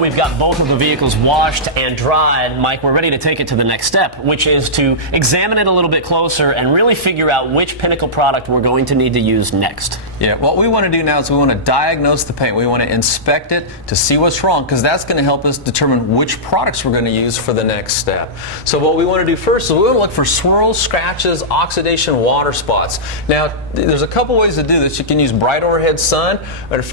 that we've got both of the vehicles washed and dried, Mike, we're ready to take it to the next step, which is to examine it a little bit closer and really figure out which Pinnacle product we're going to need to use next. Yeah, what we want to do now is we want to diagnose the paint. We want to inspect it to see what's wrong, because that's going to help us determine which products we're going to use for the next step. So what we want to do first is we want to look for swirls, scratches, oxidation, water spots. Now, there's a couple ways to do this. You can use bright overhead sun,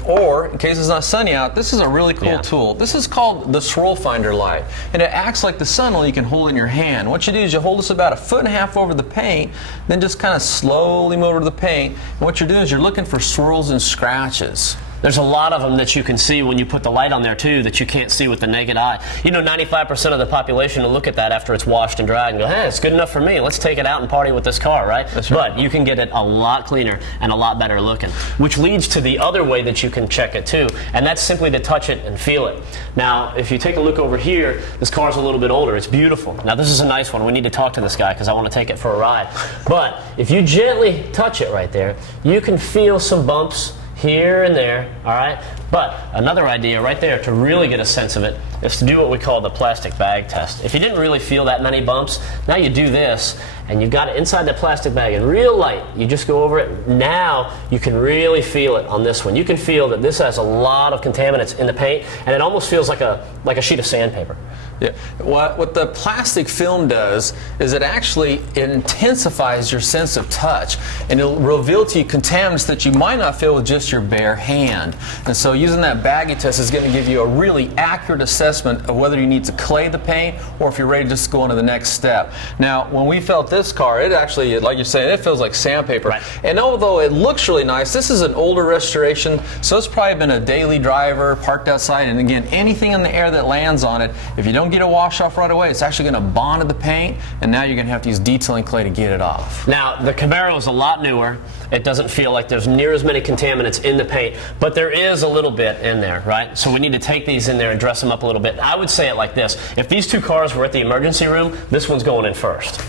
or in case it's not sunny out, this is a really cool tool. This is called the Swirl Finder light, and it acts like the sun only you can hold in your hand. What you do is you hold this about 1.5 feet over the paint, then just kind of slowly move over to the paint, and what you're doing is you're looking for swirls and scratches. There's a lot of them that you can see when you put the light on there too that you can't see with the naked eye. You know, 95% of the population will look at that after it's washed and dried and go, hey, it's good enough for me. Let's take it out and party with this car, right? That's right. But you can get it a lot cleaner and a lot better looking, which leads to the other way that you can check it too, and that's simply to touch it and feel it. Now, if you take a look over here, this car's a little bit older. It's beautiful. Now, this is a nice one. We need to talk to this guy because I want to take it for a ride. But if you gently touch it right there, you can feel some bumps here and there, all right? But another idea right there to really get a sense of it is to do what we call the plastic bag test. If you didn't really feel that many bumps, now you do this, and you've got it inside the plastic bag and real light. You just go over it. Now you can really feel it on this one. You can feel that this has a lot of contaminants in the paint, and it almost feels like a sheet of sandpaper. Yeah. What the plastic film does is it actually intensifies your sense of touch, and it'll reveal to you contaminants that you might not feel with just your bare hand. And so using that baggie test is going to give you a really accurate assessment of whether you need to clay the paint or if you're ready to just go on to the next step. Now, when we felt this car, it actually, like you're saying, it feels like sandpaper. Right. And although it looks really nice, this is an older restoration, so it's probably been a daily driver, parked outside, and again, anything in the air that lands on it, if you don't get a wash off right away, it's actually going to bond to the paint, and now you're going to have to use detailing clay to get it off. Now, the Camaro is a lot newer. It doesn't feel like there's near as many contaminants in the paint, but there is a little bit in there, right? So we need to take these in there and dress them up a little bit. I would say it like this. If these two cars were at the emergency room, this one's going in first.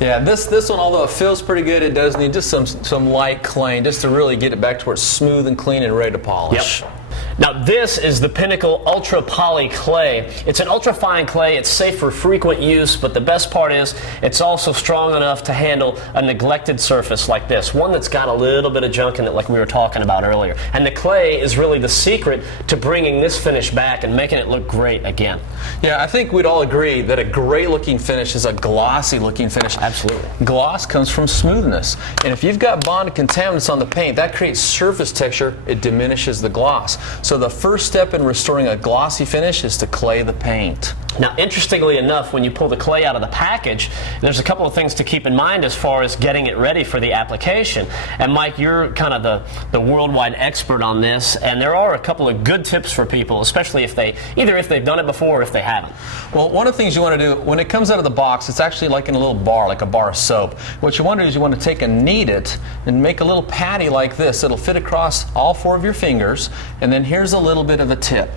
Yeah, this one, although it feels pretty good, it does need just some light claying just to really get it back to where it's smooth and clean and ready to polish. Yep. Now, this is the Pinnacle Ultra Poly Clay. It's an ultra fine clay. It's safe for frequent use, but the best part is it's also strong enough to handle a neglected surface like this, one that's got a little bit of junk in it like we were talking about earlier. And the clay is really the secret to bringing this finish back and making it look great again. Yeah, I think we'd all agree that a great looking finish is a glossy looking finish. Absolutely. Gloss comes from smoothness. And if you've got bonded contaminants on the paint, that creates surface texture. It diminishes the gloss. So the first step in restoring a glossy finish is to clay the paint. Now, interestingly enough, when you pull the clay out of the package, there's a couple of things to keep in mind as far as getting it ready for the application. And Mike, you're kind of the worldwide expert on this, and there are a couple of good tips for people, especially if they've done it before or if they haven't. Well, one of the things you want to do, when it comes out of the box, it's actually like in a little bar, like a bar of soap. What you want to do is you want to take and knead it and make a little patty like this. It'll fit across all 4 of your fingers, and then here's a little bit of a tip.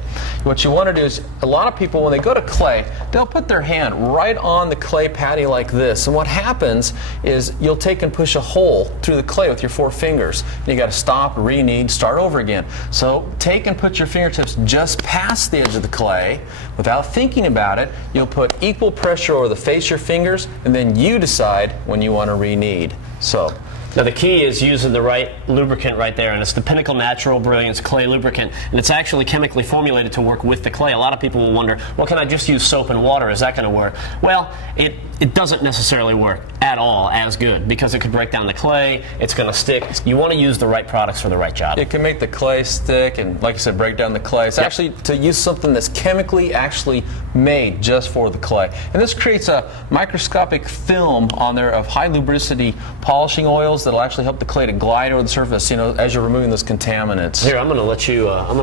What you want to do is, a lot of people, when they go to clay, they'll put their hand right on the clay patty like this, and what happens is you'll take and push a hole through the clay with your 4 fingers, and you got to stop, re-knead, start over again. So take and put your fingertips just past the edge of the clay without thinking about it. You'll put equal pressure over the face of your fingers, and then you decide when you want to re-knead. So now, the key is using the right lubricant right there, and it's the Pinnacle Natural Brilliance Clay Lubricant, and it's actually chemically formulated to work with the clay. A lot of people will wonder, well, can I just use soap and water? Is that going to work? Well, it doesn't necessarily work at all as good because it could break down the clay, it's going to stick. You want to use the right products for the right job. It can make the clay stick and, like you said, break down the clay. It's actually to use something that's chemically actually made just for the clay. And this creates a microscopic film on there of high lubricity polishing oils that'll actually help the clay to glide over the surface, you know, as you're removing those contaminants. Here, I'm going to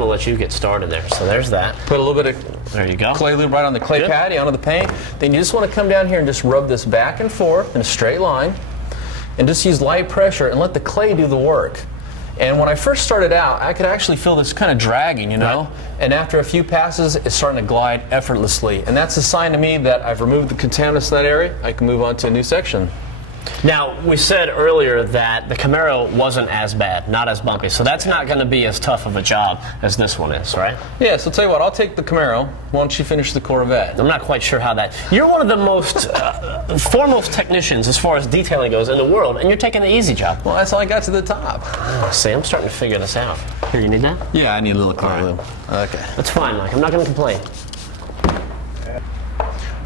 let you get started there. So there's that. Put a little bit of there you go. clay lube right on the clay patty, onto the paint. Then you just want to come down here and just rub this back and forth in a straight line, and just use light pressure and let the clay do the work. And when I first started out, I could actually feel this kind of dragging, you know? Right. And after a few passes, it's starting to glide effortlessly. And that's a sign to me that I've removed the contaminants in that area. I can move on to a new section. Now, we said earlier that the Camaro wasn't as bad, not as bumpy, so that's not going to be as tough of a job as this one is, right? Yeah, so tell you what, I'll take the Camaro. Why don't you finish the Corvette? I'm not quite sure how that... You're one of the most foremost technicians as far as detailing goes in the world, and you're taking the easy job. Well, that's how I got to the top. See, I'm starting to figure this out. Here, you need that? Yeah, I need a little car lube. Okay. That's fine, Mike. I'm not going to complain.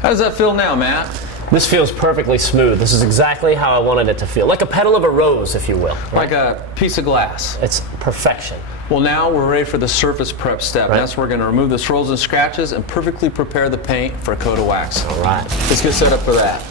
How does that feel now, Matt? This feels perfectly smooth. This is exactly how I wanted it to feel. Like a petal of a rose, if you will. Right? Like a piece of glass. It's perfection. Well, now we're ready for the surface prep step. Right. That's where we're going to remove the swirls and scratches and perfectly prepare the paint for a coat of wax. All right. Let's get set up for that.